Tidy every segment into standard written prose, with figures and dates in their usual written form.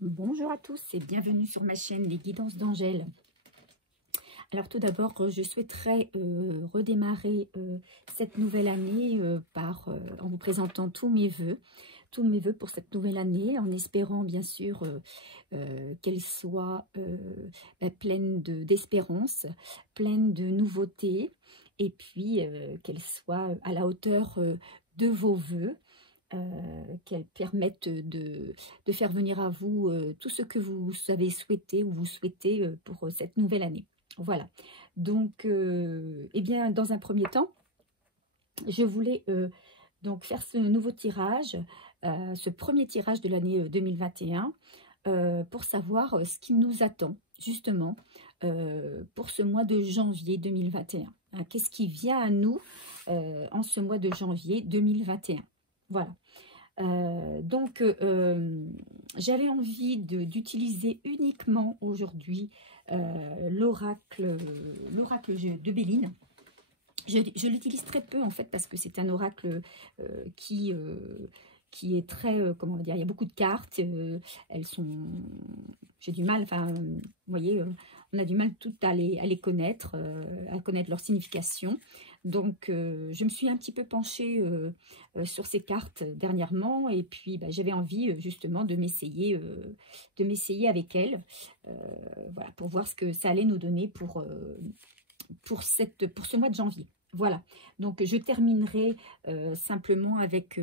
Bonjour à tous et bienvenue sur ma chaîne Les Guidances d'Angèle. Alors tout d'abord, je souhaiterais redémarrer cette nouvelle année en vous présentant tous mes vœux pour cette nouvelle année, en espérant bien sûr qu'elle soit pleine d'espérance, pleine de nouveautés, et puis qu'elle soit à la hauteur de vos vœux. Qu'elles permettent de faire venir à vous tout ce que vous avez souhaité ou vous souhaitez pour cette nouvelle année. Voilà. Donc, eh bien, dans un premier temps, je voulais donc faire ce nouveau tirage, ce premier tirage de l'année 2021, pour savoir ce qui nous attend justement pour ce mois de janvier 2021. Hein, qu'est-ce qui vient à nous en ce mois de janvier 2021? Voilà. Donc, j'avais envie d'utiliser uniquement aujourd'hui l'oracle de Béline. Je l'utilise très peu en fait parce que c'est un oracle qui est très, comment dire, il y a beaucoup de cartes, elles sont, j'ai du mal, enfin, vous voyez, on a du mal toutes à les connaître, à connaître leur signification. Donc, je me suis un petit peu penchée sur ces cartes dernièrement, et puis j'avais envie justement de m'essayer avec elles, voilà, pour voir ce que ça allait nous donner pour ce mois de janvier. Voilà, donc je terminerai simplement avec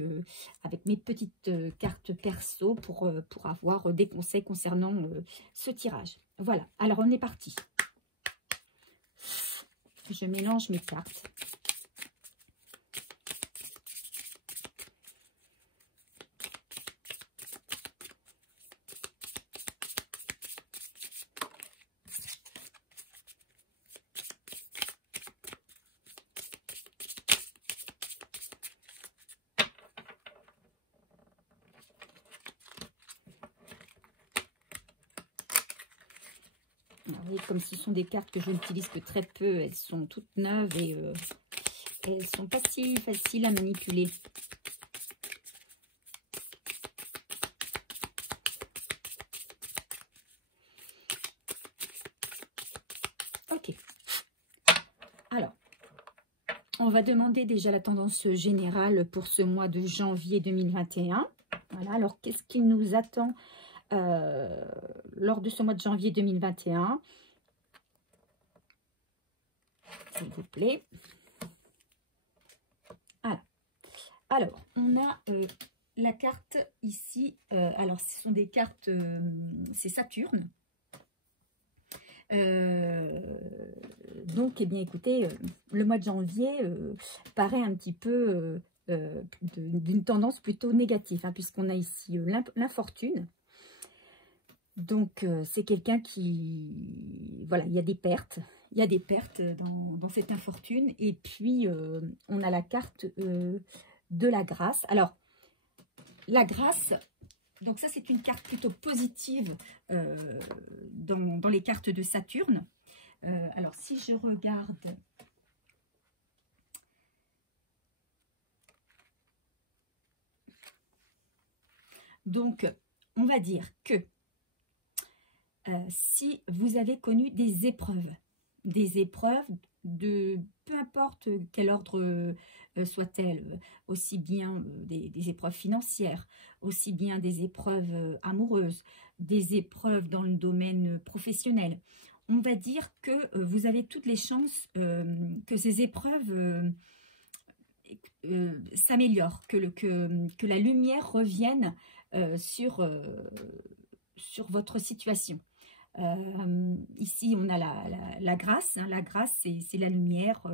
mes petites cartes perso pour avoir des conseils concernant ce tirage. Voilà, alors on est parti. Je mélange mes cartes. Vous voyez, comme ce sont des cartes que je n'utilise que très peu, elles sont toutes neuves et elles sont pas si faciles à manipuler. Ok. Alors, on va demander déjà la tendance générale pour ce mois de janvier 2021. Voilà, alors qu'est-ce qu'il nous attend lors de ce mois de janvier 2021, s'il vous plaît. Voilà. Alors, on a la carte ici. Alors, ce sont des cartes, c'est Saturne. Donc, eh bien, écoutez, le mois de janvier paraît un petit peu d'une tendance plutôt négative, hein, puisqu'on a ici l'infortune. Donc, c'est quelqu'un qui... Voilà, il y a des pertes. Il y a des pertes dans cette infortune. Et puis, on a la carte de la grâce. Alors, la grâce, donc ça, c'est une carte plutôt positive dans les cartes de Saturne. Alors, si je regarde... Donc, on va dire que si vous avez connu des épreuves de peu importe quel ordre soit-elle, aussi bien des épreuves financières, aussi bien des épreuves amoureuses, des épreuves dans le domaine professionnel, on va dire que vous avez toutes les chances que ces épreuves s'améliorent, que la lumière revienne sur votre situation. Ici, on a la grâce. Hein, la grâce, c'est la lumière,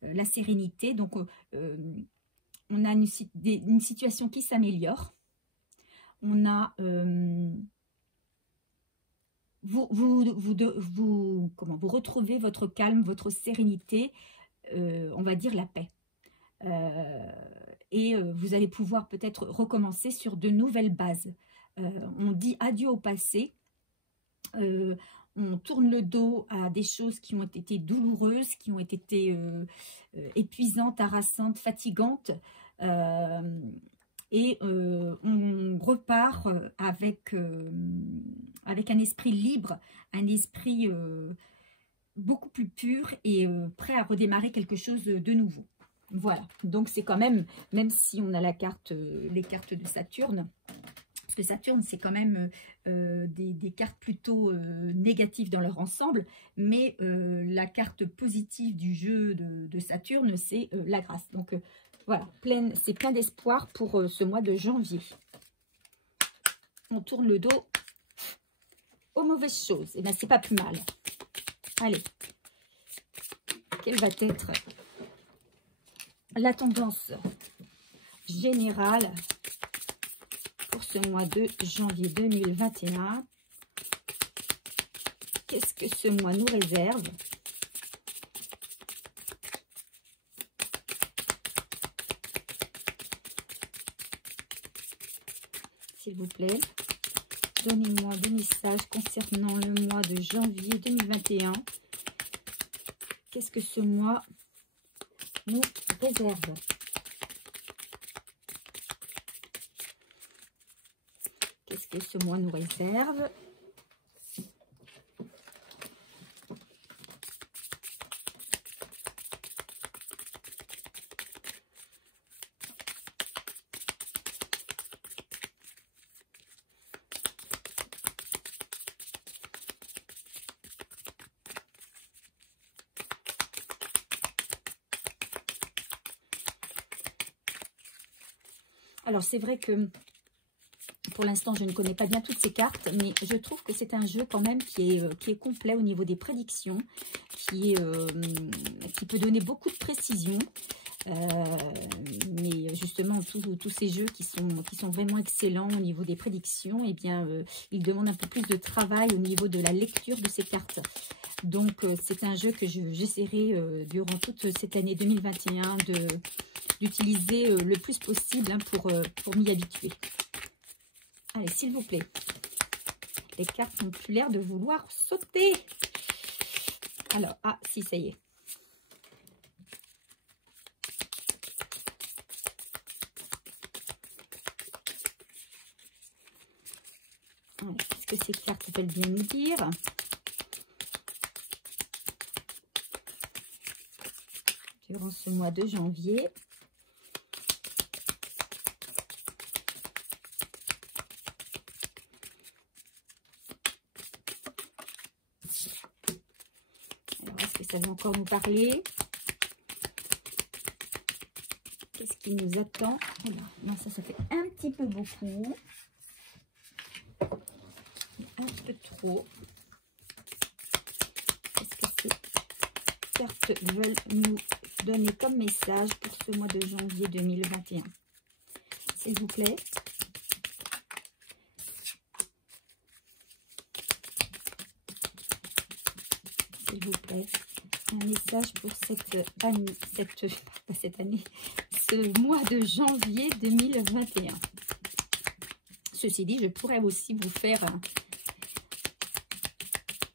la sérénité. Donc, on a une situation qui s'améliore. On a... vous retrouvez votre calme, votre sérénité, on va dire la paix. Et vous allez pouvoir peut-être recommencer sur de nouvelles bases. On dit adieu au passé. On tourne le dos à des choses qui ont été douloureuses, qui ont été épuisantes, harassantes, fatigantes. et on repart avec un esprit libre, un esprit beaucoup plus pur et prêt à redémarrer quelque chose de nouveau. Voilà, donc c'est quand même si on a la carte, les cartes de Saturne, parce que Saturne c'est quand même des cartes plutôt négatives dans leur ensemble, mais la carte positive du jeu de Saturne c'est la grâce. Donc voilà, c'est plein d'espoir pour ce mois de janvier. On tourne le dos aux mauvaises choses, et bien c'est pas plus mal. Allez, quelle va être la tendance générale pour ce mois de janvier 2021? Qu'est-ce que ce mois nous réserve? S'il vous plaît, donnez-moi des messages concernant le mois de janvier 2021. Qu'est-ce que ce mois nous réserve? Qu'est-ce que ce mois nous réserve? Alors, c'est vrai que pour l'instant, je ne connais pas bien toutes ces cartes, mais je trouve que c'est un jeu quand même qui est complet au niveau des prédictions, qui peut donner beaucoup de précision. Mais justement, tous ces jeux qui sont vraiment excellents au niveau des prédictions, eh bien, ils demandent un peu plus de travail au niveau de la lecture de ces cartes. Donc, c'est un jeu que j'essaierai durant toute cette année 2021 d'utiliser le plus possible hein, pour m'y habituer. Allez, s'il vous plaît. Les cartes n'ont plus l'air de vouloir sauter. Alors, ah, si, ça y est. Qu'est-ce que ces cartes veulent bien nous dire? Durant ce mois de janvier. Alors, est-ce que ça va encore nous parler? Qu'est-ce qui nous attend? Non, ça fait un petit peu beaucoup. Un peu trop. Qu'est-ce que ces cartes veulent nous donner comme message pour ce mois de janvier 2021? S'il vous plaît. S'il vous plaît. Un message pour cette année, ce mois de janvier 2021. Ceci dit, je pourrais aussi vous faire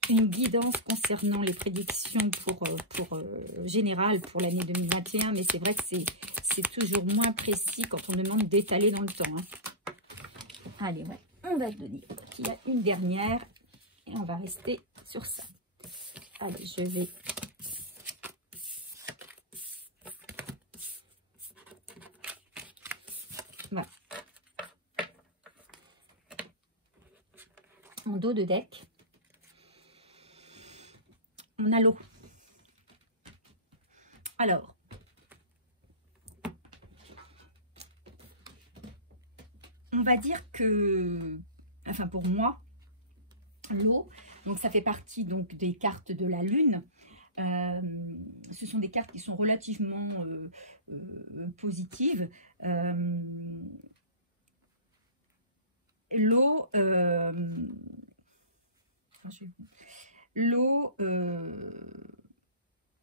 une guidance concernant les prédictions générales pour l'année 2021, mais c'est vrai que c'est toujours moins précis quand on demande d'étaler dans le temps. Hein. Allez, ouais, on va se dire qu'il y a une dernière et on va rester sur ça. Allez, je vais... Voilà. En dos de deck, on a l'eau. Alors, on va dire que, enfin pour moi, l'eau, donc ça fait partie donc des cartes de la lune. Ce sont des cartes qui sont relativement positives. L'eau,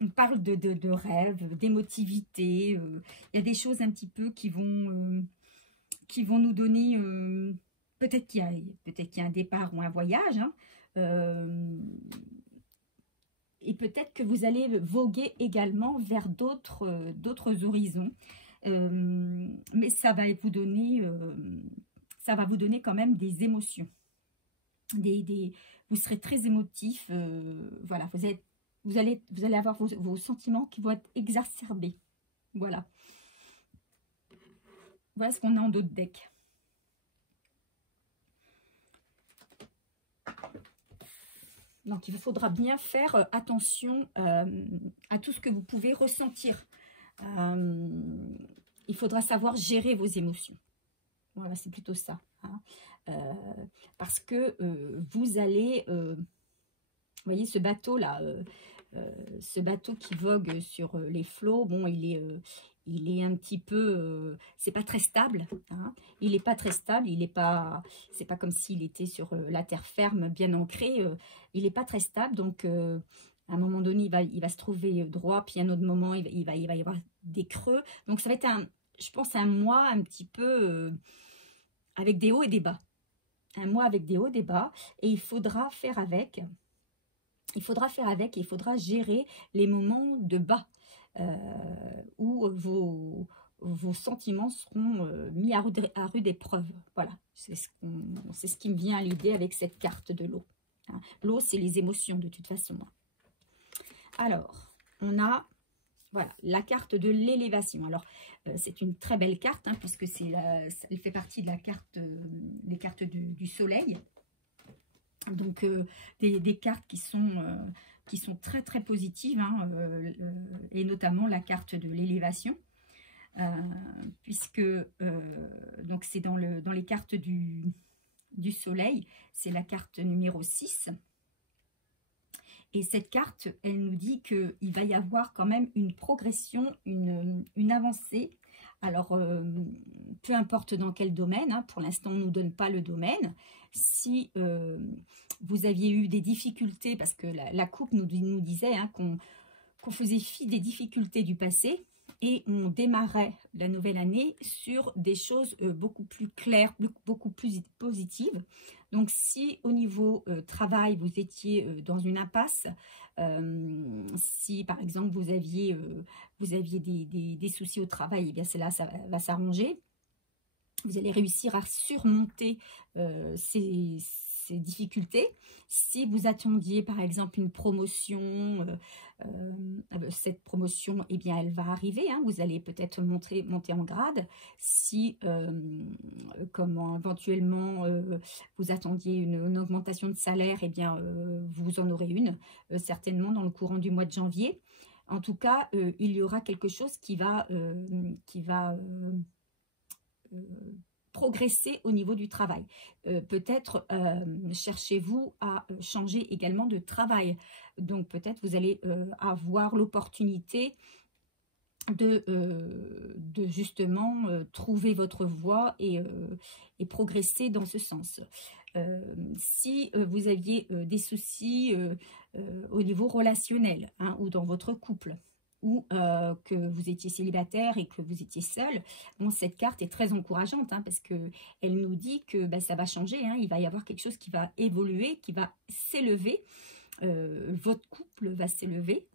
on parle de rêve, d'émotivité. Il y a des choses un petit peu qui vont nous donner, peut-être qu'il y a un départ ou un voyage, hein, et peut-être que vous allez voguer également vers d'autres horizons. mais ça va vous donner quand même des émotions. Vous serez très émotif, voilà, vous allez avoir vos sentiments qui vont être exacerbés. Voilà. Voilà ce qu'on a en dos de deck. Donc, il vous faudra bien faire attention à tout ce que vous pouvez ressentir. Il faudra savoir gérer vos émotions. Voilà, c'est plutôt ça. Hein. Parce que vous allez... vous voyez, ce bateau-là, ce bateau qui vogue sur les flots, bon, il est un petit peu... c'est pas très stable. Hein. Il n'est pas très stable, c'est pas comme s'il était sur la terre ferme, bien ancré. Il n'est pas très stable, donc à un moment donné, il va se trouver droit, puis à un autre moment, il va y avoir des creux. Donc ça va être, je pense, un mois un petit peu avec des hauts et des bas. Un mois avec des hauts et des bas, et il faudra faire avec... Il faudra gérer les moments de bas où vos sentiments seront mis à rude épreuve. Voilà, c'est ce qui me vient à l'idée avec cette carte de l'eau. Hein. L'eau, c'est les émotions de toute façon. Alors, on a voilà, la carte de l'élévation. Alors, c'est une très belle carte, hein, puisque elle fait partie de la carte, des cartes du soleil. Donc, des cartes qui sont très très positives, hein, et notamment la carte de l'élévation, puisque donc c'est dans les cartes du soleil, c'est la carte numéro 6. Et cette carte, elle nous dit qu'il va y avoir quand même une progression, une avancée. Alors, peu importe dans quel domaine, hein, pour l'instant, on ne nous donne pas le domaine. Si vous aviez eu des difficultés, parce que la coupe nous disait hein, qu'on faisait fi des difficultés du passé, et on démarrait la nouvelle année sur des choses beaucoup plus claires, beaucoup plus positives. Donc, si au niveau travail, vous étiez dans une impasse, si par exemple vous aviez des soucis au travail, eh bien cela, ça va s'arranger. Vous allez réussir à surmonter ces difficultés. Si vous attendiez par exemple une promotion, cette promotion, eh bien, elle va arriver. Hein. Vous allez peut-être monter en grade. Si, éventuellement, vous attendiez une augmentation de salaire, eh bien, vous en aurez une, certainement dans le courant du mois de janvier. En tout cas, il y aura quelque chose qui va progresser au niveau du travail. Peut-être cherchez-vous à changer également de travail. Donc peut-être vous allez avoir l'opportunité de justement trouver votre voie et progresser dans ce sens. Si vous aviez des soucis au niveau relationnel, hein, ou dans votre couple, ou que vous étiez célibataire et que vous étiez seul, bon, cette carte est très encourageante, hein, parce qu'elle nous dit que ça va changer, hein, il va y avoir quelque chose qui va évoluer, qui va s'élever. Votre couple va s'élever.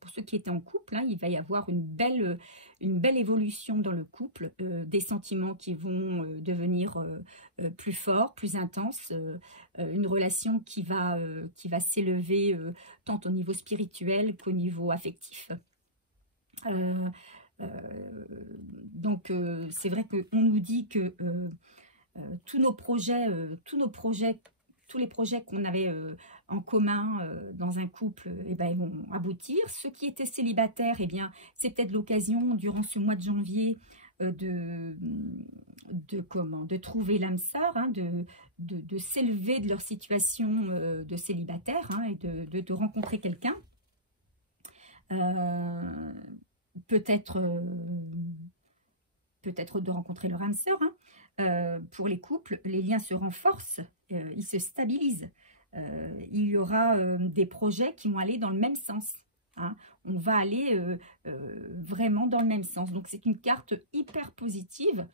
Pour ceux qui étaient en couple, hein, il va y avoir une belle évolution dans le couple, des sentiments qui vont devenir plus forts, plus intenses, une relation qui va s'élever tant au niveau spirituel qu'au niveau affectif. Donc c'est vrai qu'on nous dit que tous les projets qu'on avait en commun dans un couple, eh ben, ils vont aboutir. Ceux qui étaient célibataires, eh bien, c'est peut-être l'occasion durant ce mois de janvier de trouver l'âme sœur, hein, de s'élever de leur situation de célibataire, hein, et de rencontrer quelqu'un. Peut-être de rencontrer leur âme sœur. Hein. Pour les couples, les liens se renforcent, ils se stabilisent. Il y aura des projets qui vont aller dans le même sens. Hein. On va aller vraiment dans le même sens. Donc c'est une carte hyper positive,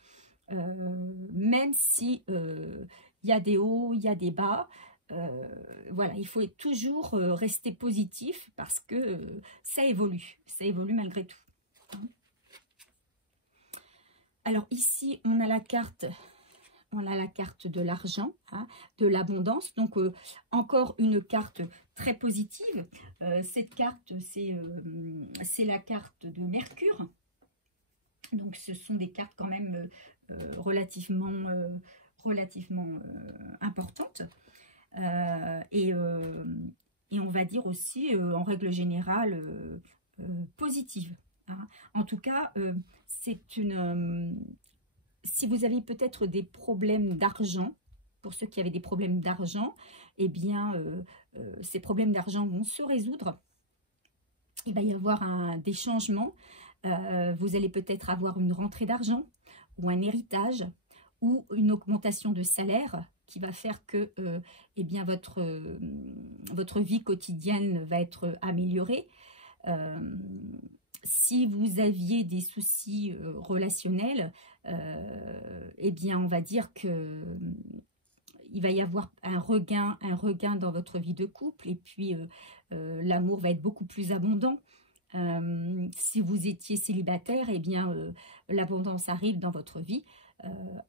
même si il y a des hauts, il y a des bas. Voilà, il faut toujours rester positif parce que ça évolue malgré tout. Alors ici, on a la carte de l'argent, hein, de l'abondance. Donc, encore une carte très positive. Cette carte, c'est la carte de Mercure. Donc, ce sont des cartes quand même relativement importantes. Et on va dire aussi, en règle générale, positive. Hein. En tout cas, c'est une... si vous avez peut-être des problèmes d'argent, pour ceux qui avaient des problèmes d'argent, eh bien, ces problèmes d'argent vont se résoudre. Il va y avoir des changements. Vous allez peut-être avoir une rentrée d'argent ou un héritage ou une augmentation de salaire qui va faire que eh bien, votre vie quotidienne va être améliorée. Si vous aviez des soucis relationnels, eh bien, on va dire que il va y avoir un regain dans votre vie de couple, et puis l'amour va être beaucoup plus abondant. Si vous étiez célibataire, eh bien, l'abondance arrive dans votre vie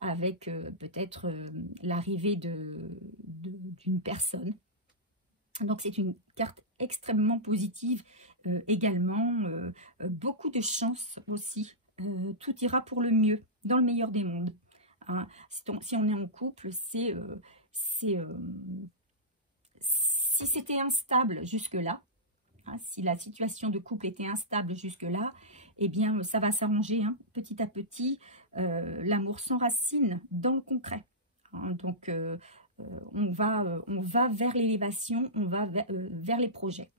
avec peut-être l'arrivée d'une personne. Donc, c'est une carte extrêmement positive également. Beaucoup de chance aussi. Tout ira pour le mieux, dans le meilleur des mondes. Hein. Si on est en couple, si c'était instable jusque-là, hein, si la situation de couple était instable jusque-là, eh bien, ça va s'arranger hein, petit à petit. L'amour s'enracine dans le concret. Hein, donc, on va vers l'élévation, on va vers les projets.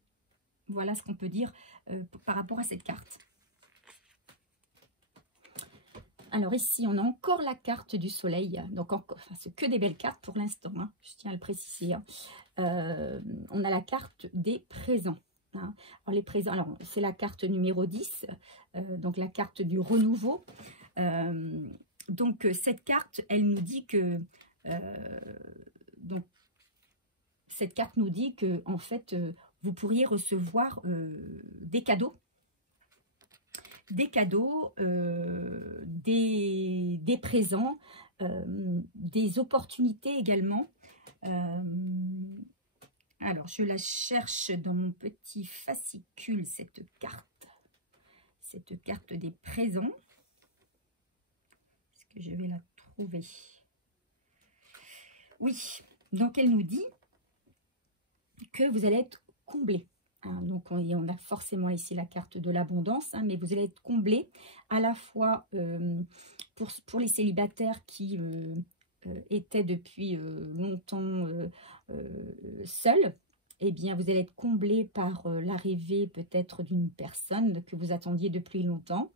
Voilà ce qu'on peut dire par rapport à cette carte. Alors ici, on a encore la carte du soleil. Donc, c'est que des belles cartes pour l'instant, hein, je tiens à le préciser. Hein. On a la carte des présents. Hein. Alors, les présents, alors c'est la carte numéro 10, donc la carte du renouveau. Donc, cette carte, elle nous dit que... donc, cette carte nous dit que, en fait, vous pourriez recevoir des cadeaux. Des présents, des opportunités également. Alors, je la cherche dans mon petit fascicule, cette carte des présents. Est-ce que je vais la trouver? Oui, donc elle nous dit que vous allez être comblé. Hein, donc, on a forcément ici la carte de l'abondance, hein, mais vous allez être comblé à la fois pour les célibataires qui étaient depuis longtemps seuls. Eh bien, vous allez être comblé par l'arrivée peut-être d'une personne que vous attendiez depuis longtemps.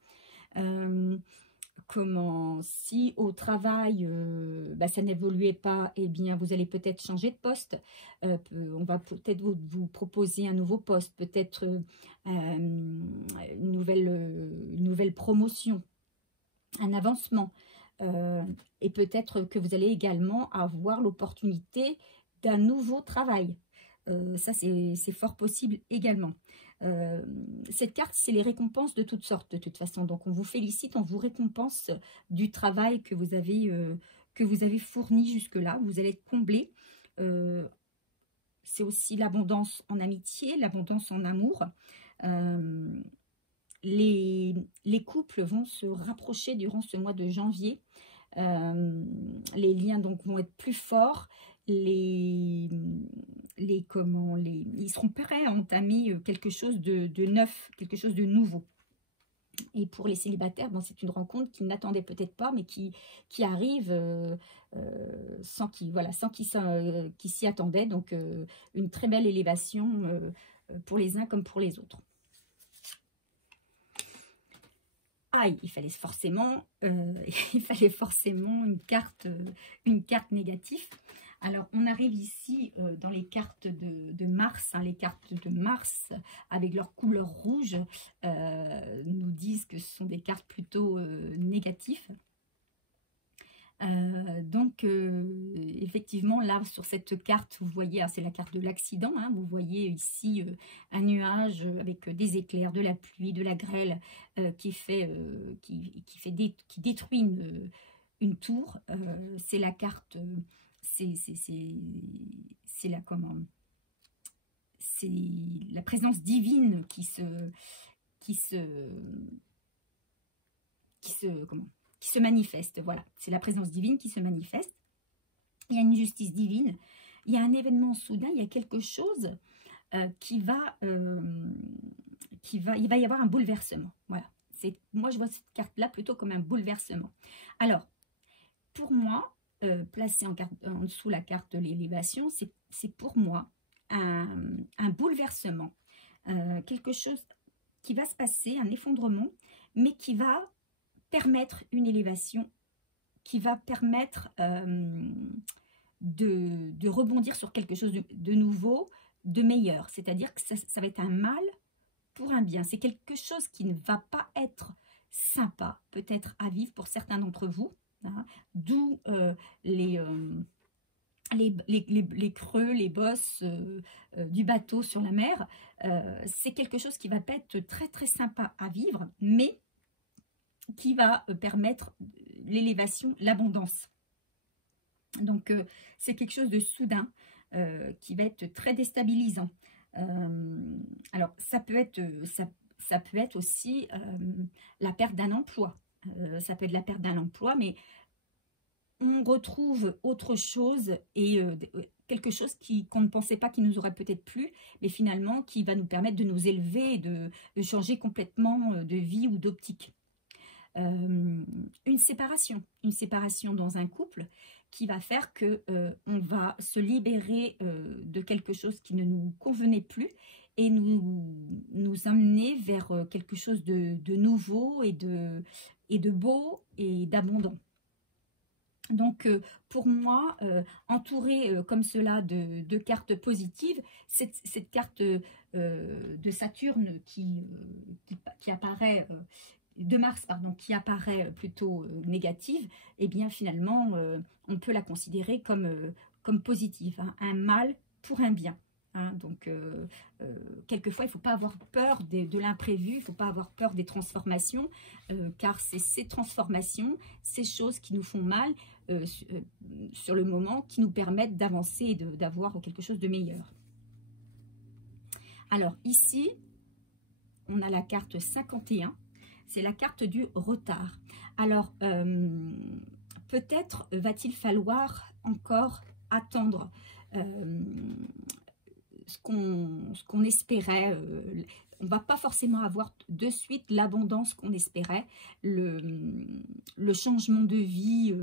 Si au travail ça n'évoluait pas, eh bien vous allez peut-être changer de poste. On va peut-être vous proposer un nouveau poste, peut-être une nouvelle promotion, un avancement, et peut-être que vous allez également avoir l'opportunité d'un nouveau travail. Ça, c'est fort possible également. Cette carte, c'est les récompenses de toutes sortes, de toute façon. Donc, on vous félicite, on vous récompense du travail que vous avez fourni jusque-là. Vous allez être comblé. C'est aussi l'abondance en amitié, l'abondance en amour. Les couples vont se rapprocher durant ce mois de janvier. Les liens donc vont être plus forts. Ils seront prêts à entamer quelque chose de neuf, quelque chose de nouveau. Et pour les célibataires, bon, c'est une rencontre qu'ils n'attendaient peut-être pas, mais qui arrive sans qu'ils s'y attendaient. Donc, une très belle élévation pour les uns comme pour les autres. Ah, il fallait forcément une carte négative. Alors, on arrive ici dans les cartes de Mars. Hein, les cartes de Mars, avec leur couleur rouge, nous disent que ce sont des cartes plutôt négatives. Donc, effectivement, là, sur cette carte, vous voyez, c'est la carte de l'accident, hein, vous voyez ici un nuage avec des éclairs, de la pluie, de la grêle qui détruit une tour. C'est la carte, c'est la commande. C'est la présence divine qui se manifeste. Voilà, c'est la présence divine qui se manifeste. Il y a une justice divine, il y a un événement soudain, il y a quelque chose il va y avoir un bouleversement. Voilà, moi je vois cette carte-là plutôt comme un bouleversement. Alors, pour moi, placé en dessous la carte de l'élévation, c'est pour moi un bouleversement, quelque chose qui va se passer, un effondrement, mais qui va permettre une élévation, qui va permettre de rebondir sur quelque chose de nouveau, de meilleur. C'est-à-dire que ça va être un mal pour un bien. C'est quelque chose qui ne va pas être sympa, peut-être à vivre pour certains d'entre vous, hein, d'où les creux, les bosses du bateau sur la mer. C'est quelque chose qui va pas être très très sympa à vivre, mais qui va permettre l'élévation, l'abondance. Donc, c'est quelque chose de soudain qui va être très déstabilisant. Alors, ça peut être aussi la perte d'un emploi. Ça peut être la perte d'un emploi, mais on retrouve autre chose et quelque chose qu'on ne pensait pas qui nous aurait peut-être plu, mais finalement qui va nous permettre de nous élever et de changer complètement de vie ou d'optique. Une séparation dans un couple qui va faire que on va se libérer de quelque chose qui ne nous convenait plus et nous amener vers quelque chose de nouveau et de beau et d'abondant. Donc, pour moi, entourée comme cela de cartes positives, cette carte de Saturne qui apparaît... de Mars, pardon, qui apparaît plutôt négative, eh bien finalement, on peut la considérer comme positive, hein, un mal pour un bien. Hein, donc, quelquefois, il ne faut pas avoir peur de l'imprévu, il ne faut pas avoir peur des transformations, car c'est ces transformations, ces choses qui nous font mal sur le moment, qui nous permettent d'avancer et d'avoir quelque chose de meilleur. Alors, ici, on a la carte 51. C'est la carte du retard. Alors, peut-être va-t-il falloir encore attendre ce qu'on espérait. On ne va pas forcément avoir de suite l'abondance qu'on espérait, le changement de vie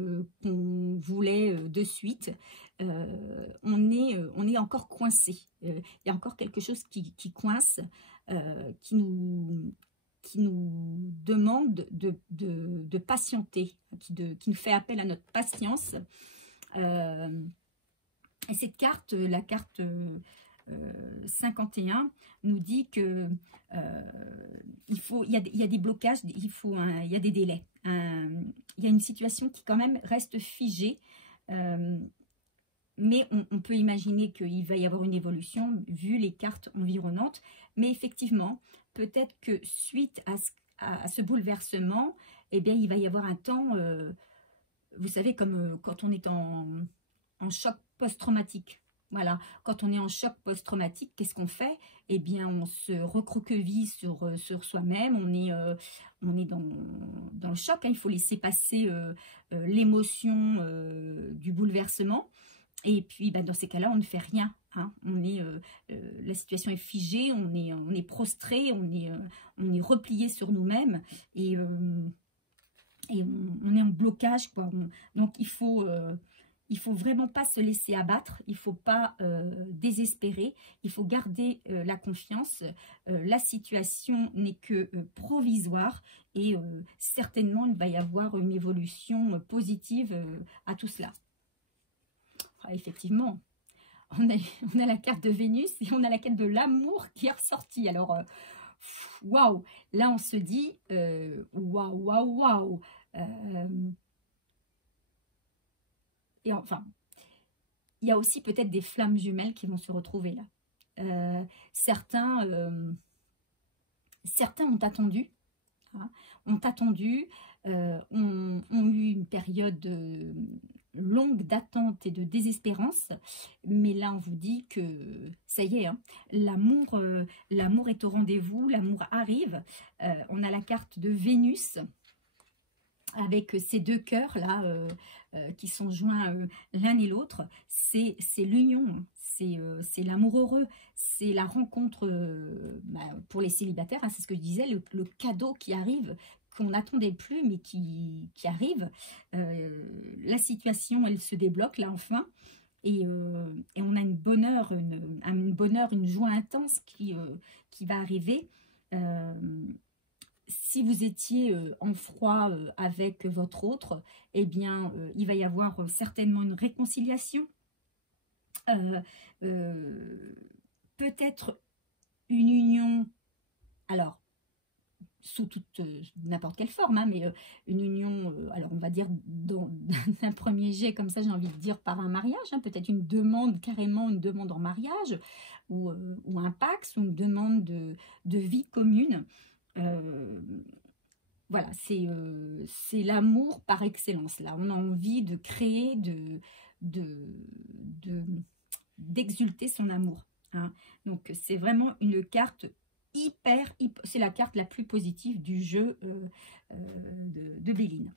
qu'on voulait de suite. On est encore coincé. Il y a encore quelque chose qui coince, qui nous demande de patienter, qui nous fait appel à notre patience. Et cette carte, la carte 51, nous dit que il y a des blocages, il y a des délais. Il y a une situation qui quand même reste figée, mais on peut imaginer qu'il va y avoir une évolution vu les cartes environnantes. Mais effectivement, peut-être que suite à ce bouleversement, eh bien, il va y avoir un temps, vous savez, comme quand on est en choc post-traumatique. Voilà, quand on est en choc post-traumatique, qu'est-ce qu'on fait? Eh bien, on se recroqueville sur soi-même, on est dans le choc, hein. Il faut laisser passer l'émotion du bouleversement. Et puis, dans ces cas-là, on ne fait rien. Hein. La situation est figée, on est prostré, on est replié sur nous-mêmes et on est en blocage, quoi. Donc, il faut vraiment pas se laisser abattre, il faut pas désespérer, il faut garder la confiance. La situation n'est que provisoire et certainement, il va y avoir une évolution positive à tout cela. Effectivement, on a la carte de Vénus et on a la carte de l'amour qui est ressortie. Alors, waouh, là on se dit, waouh, waouh, waouh. et enfin, il y a aussi peut-être des flammes jumelles qui vont se retrouver là. Certains ont attendu, hein, ont eu une période longue d'attente et de désespérance, mais là on vous dit que ça y est, hein, l'amour est au rendez-vous, l'amour arrive. On a la carte de Vénus avec ces deux cœurs là qui sont joints l'un et l'autre. C'est l'union, hein. C'est l'amour heureux, c'est la rencontre pour les célibataires, hein, c'est ce que je disais, le cadeau qui arrive, qu'on n'attendait plus, mais qui arrive. La situation, elle se débloque là enfin, et on a une une joie intense qui va arriver. Si vous étiez en froid avec votre autre, eh bien, il va y avoir certainement une réconciliation. Peut-être une union, alors, sous toute n'importe quelle forme, hein, mais une union, alors on va dire d'un premier jet, comme ça j'ai envie de dire par un mariage, hein, peut-être une demande, carrément une demande en mariage, ou un pax, ou une demande de vie commune. Voilà, c'est l'amour par excellence. Là, on a envie de créer, d'exulter son amour, hein. Donc, c'est vraiment une carte c'est la carte la plus positive du jeu de Béline.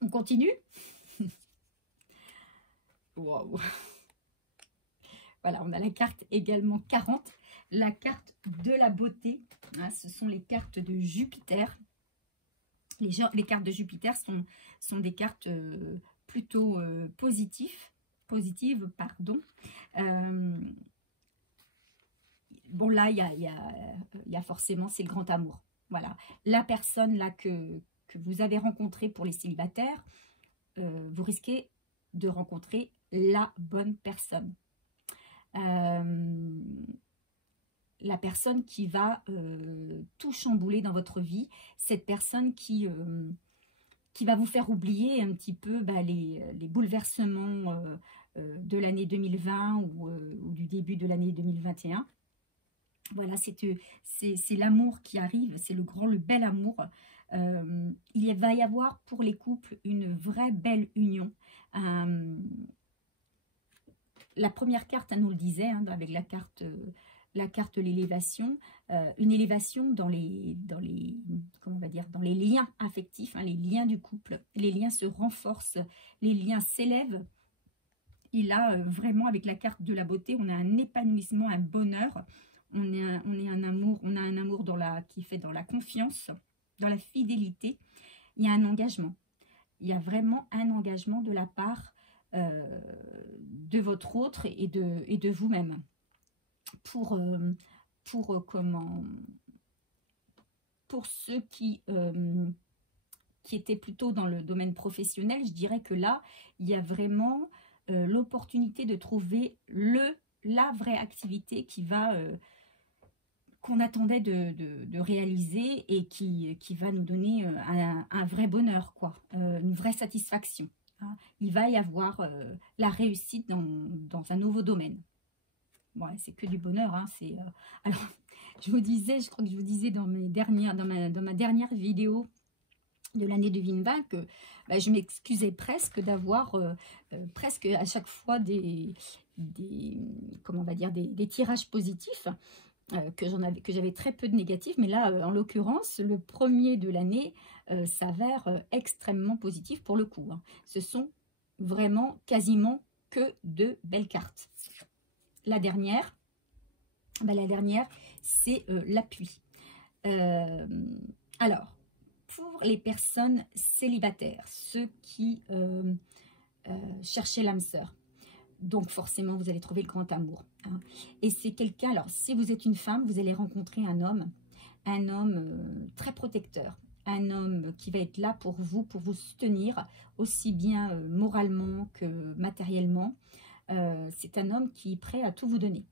On continue. Wow. Voilà, on a la carte également 40, la carte de la beauté, hein, ce sont les cartes de Jupiter. Les cartes de Jupiter sont des cartes plutôt positives, pardon. Bon, là, il y a forcément, c'est le grand amour. Voilà, la personne là que vous avez rencontrée pour les célibataires, vous risquez de rencontrer la bonne personne. La personne qui va tout chambouler dans votre vie, cette personne qui va vous faire oublier un petit peu les bouleversements de l'année 2020 ou du début de l'année 2021. Voilà, c'est l'amour qui arrive, c'est le bel amour. Il va y avoir pour les couples une vraie belle union. La première carte, elle nous le disait, hein, avec la carte de l'élévation, une élévation dans les liens affectifs, hein, les liens du couple. Les liens se renforcent, les liens s'élèvent. Et là, vraiment, avec la carte de la beauté, on a un épanouissement, un bonheur. On a un amour qui fait dans la confiance, dans la fidélité. Il y a un engagement. Il y a vraiment un engagement de la part de votre autre et de vous-même. Pour ceux qui étaient plutôt dans le domaine professionnel, je dirais que là, il y a vraiment l'opportunité de trouver la vraie activité qu'on attendait de réaliser et qui va nous donner un vrai bonheur, quoi, une vraie satisfaction, hein. Il va y avoir la réussite dans un nouveau domaine. Bon, c'est que du bonheur, hein, alors, je crois que je vous disais dans ma dernière vidéo de l'année 2020 que je m'excusais presque d'avoir presque à chaque fois des tirages positifs, que j'avais très peu de négatifs, mais là, en l'occurrence, le premier de l'année s'avère extrêmement positif pour le coup, hein. Ce sont vraiment quasiment que de belles cartes. La dernière, c'est l'appui. Alors, pour les personnes célibataires, ceux qui cherchaient l'âme sœur, donc forcément, vous allez trouver le grand amour, hein. Et c'est quelqu'un, alors si vous êtes une femme, vous allez rencontrer un homme très protecteur, un homme qui va être là pour vous soutenir, aussi bien moralement que matériellement. C'est un homme qui est prêt à tout vous donner.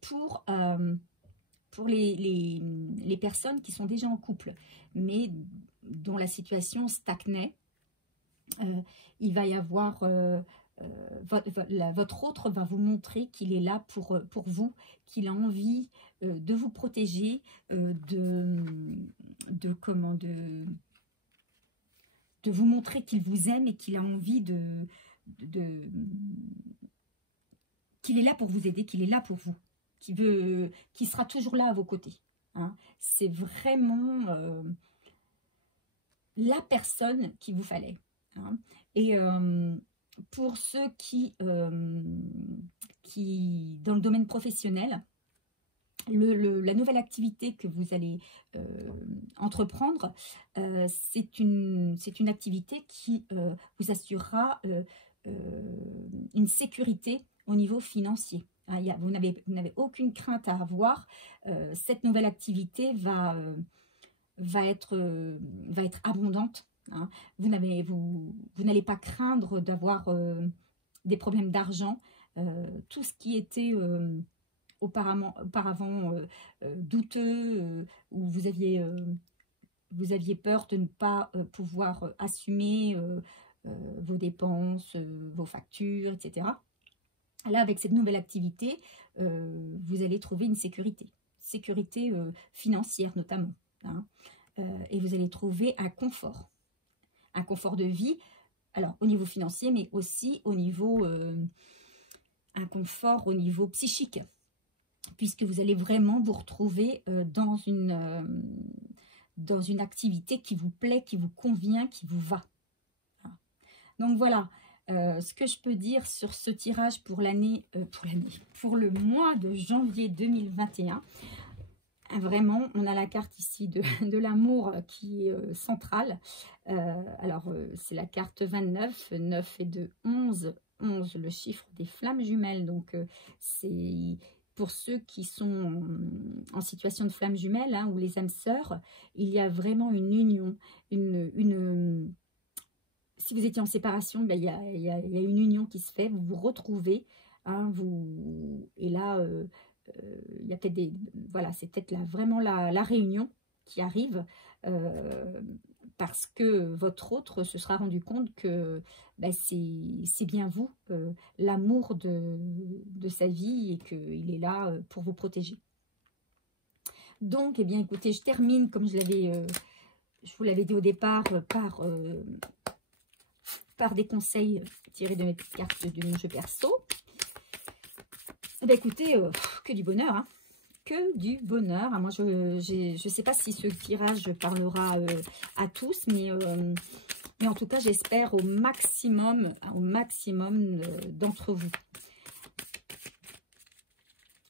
Pour les personnes qui sont déjà en couple, mais dont la situation stagnait, il va y avoir... votre autre va vous montrer qu'il est là pour vous, qu'il a envie de vous protéger, de vous montrer qu'il vous aime et qu'il a envie qu'il est là pour vous aider, qu'il est là pour vous, qu'il sera toujours là à vos côtés. Hein. C'est vraiment la personne qu'il vous fallait. Hein. Et pour ceux qui, dans le domaine professionnel, la nouvelle activité que vous allez entreprendre, c'est une activité qui vous assurera une sécurité au niveau financier. Hein, vous n'avez aucune crainte à avoir. Cette nouvelle activité va être abondante. Hein. Vous n'allez pas craindre d'avoir des problèmes d'argent. Tout ce qui était auparavant douteux, où vous aviez peur de ne pas pouvoir assumer vos dépenses, vos factures, etc. Là, avec cette nouvelle activité, vous allez trouver une sécurité financière notamment. Hein. Et vous allez trouver un confort de vie, alors au niveau financier, mais aussi au niveau, un confort au niveau psychique, puisque vous allez vraiment vous retrouver dans une activité qui vous plaît, qui vous convient, qui vous va. Donc voilà, ce que je peux dire sur ce tirage pour le mois de janvier 2021. Vraiment, on a la carte ici de l'amour qui est centrale. Alors, c'est la carte 29, 9 et 2, 11. 11, le chiffre des flammes jumelles. Donc, c'est pour ceux qui sont en situation de flammes jumelles, hein, ou les âmes sœurs, il y a vraiment une union, si vous étiez en séparation, ben, il y a une union qui se fait, vous vous retrouvez, hein, et là, il y a peut-être voilà, c'est peut-être vraiment la réunion qui arrive, parce que votre autre se sera rendu compte que ben, c'est bien vous, l'amour de sa vie, et qu'il est là pour vous protéger. Donc, eh bien, écoutez, je termine, comme je vous l'avais dit au départ, par des conseils tirés de mes cartes de mon jeu perso. Eh bien, écoutez, que du bonheur, hein. Que du bonheur. Moi, je ne sais pas si ce tirage parlera à tous, mais en tout cas, j'espère au maximum d'entre vous.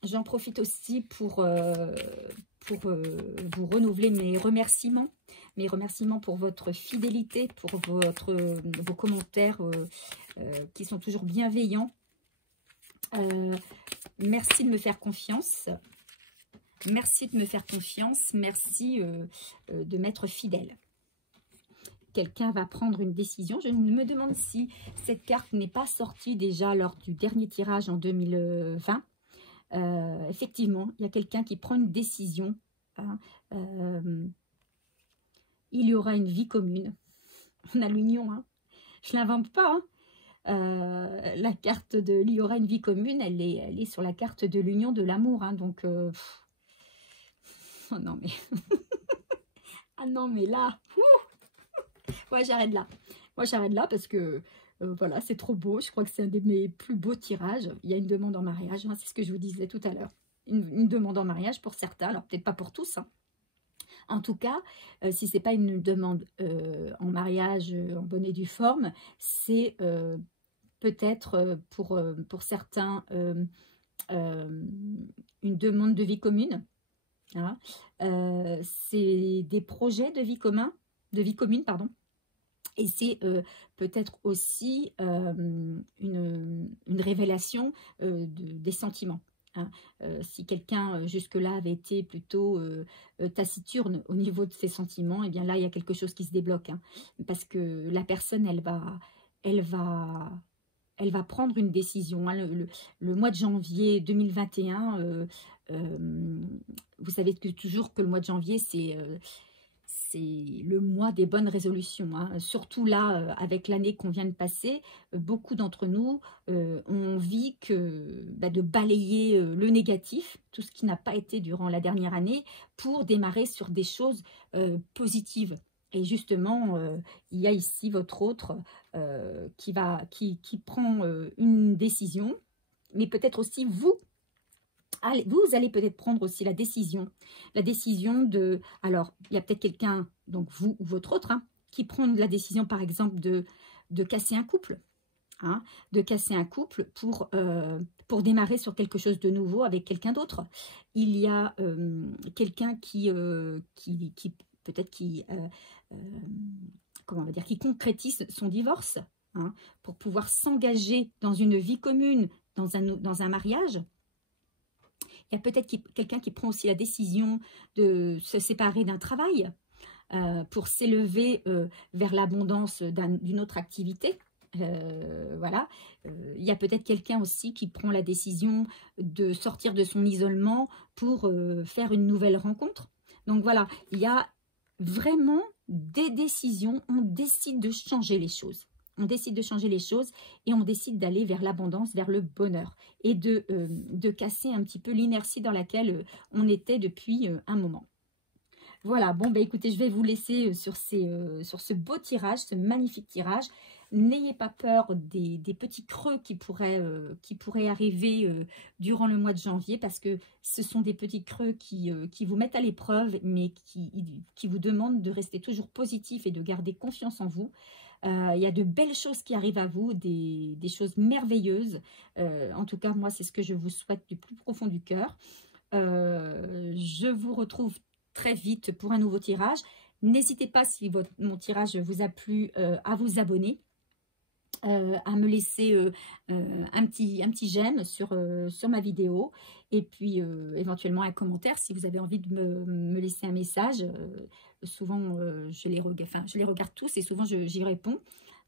J'en profite aussi pour vous renouveler mes remerciements pour votre fidélité, pour vos commentaires qui sont toujours bienveillants. Merci de me faire confiance. Merci de me faire confiance. Merci de m'être fidèle. Quelqu'un va prendre une décision. Je me demande si cette carte n'est pas sortie déjà lors du dernier tirage en 2020. Effectivement, il y a quelqu'un qui prend une décision. Hein. Il y aura une vie commune. On a l'union. Hein. Je ne l'invente pas. Hein. La carte de il y aura une vie commune, elle est sur la carte de l'union, de l'amour. Hein. Donc, oh non, mais... ah non, mais là... ouais, j'arrête là. Moi, j'arrête là parce que... voilà, c'est trop beau. Je crois que c'est un de mes plus beaux tirages. Il y a une demande en mariage. Hein, c'est ce que je vous disais tout à l'heure. Une demande en mariage pour certains. Alors, peut-être pas pour tous. Hein. En tout cas, si ce n'est pas une demande en mariage en bonne et due forme, c'est peut-être pour certains une demande de vie commune. Hein. C'est des projets de vie commune, pardon. Et c'est peut-être aussi une révélation des sentiments. Hein. Si quelqu'un jusque-là avait été plutôt taciturne au niveau de ses sentiments, et bien là, il y a quelque chose qui se débloque. Hein. Parce que la personne, elle va prendre une décision. Hein. Le mois de janvier 2021, vous savez toujours que le mois de janvier, le mois des bonnes résolutions, hein. Surtout là, avec l'année qu'on vient de passer, beaucoup d'entre nous ont envie de balayer le négatif, tout ce qui n'a pas été durant la dernière année, pour démarrer sur des choses positives. Et justement, il y a ici votre autre qui prend une décision, mais peut-être aussi vous allez peut-être prendre aussi la décision de, alors il y a peut-être quelqu'un, donc vous ou votre autre, hein, qui prend la décision par exemple de casser un couple, hein, de casser un couple pour démarrer sur quelque chose de nouveau avec quelqu'un d'autre. Il y a quelqu'un peut-être comment on va dire, qui concrétise son divorce, hein, pour pouvoir s'engager dans une vie commune, dans un mariage. Il y a peut-être quelqu'un qui prend aussi la décision de se séparer d'un travail pour s'élever vers l'abondance d'une autre activité. Voilà. Il y a peut-être quelqu'un aussi qui prend la décision de sortir de son isolement pour faire une nouvelle rencontre. Donc voilà, il y a vraiment des décisions. On décide de changer les choses. On décide de changer les choses et on décide d'aller vers l'abondance, vers le bonheur et de casser un petit peu l'inertie dans laquelle on était depuis un moment. Voilà, bon, bah, écoutez, je vais vous laisser sur ce beau tirage, ce magnifique tirage. N'ayez pas peur des petits creux qui pourraient arriver durant le mois de janvier, parce que ce sont des petits creux qui vous mettent à l'épreuve, mais qui vous demandent de rester toujours positif et de garder confiance en vous. Il y a de belles choses qui arrivent à vous, des choses merveilleuses. En tout cas, moi, c'est ce que je vous souhaite du plus profond du cœur. Je vous retrouve très vite pour un nouveau tirage. N'hésitez pas, si mon tirage vous a plu, à vous abonner, à me laisser un petit j'aime sur ma vidéo, et puis éventuellement un commentaire si vous avez envie de me laisser un message. Souvent je les regarde tous et souvent j'y réponds.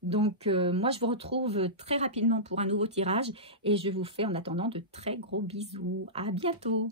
Donc moi je vous retrouve très rapidement pour un nouveau tirage et je vous fais en attendant de très gros bisous. À bientôt.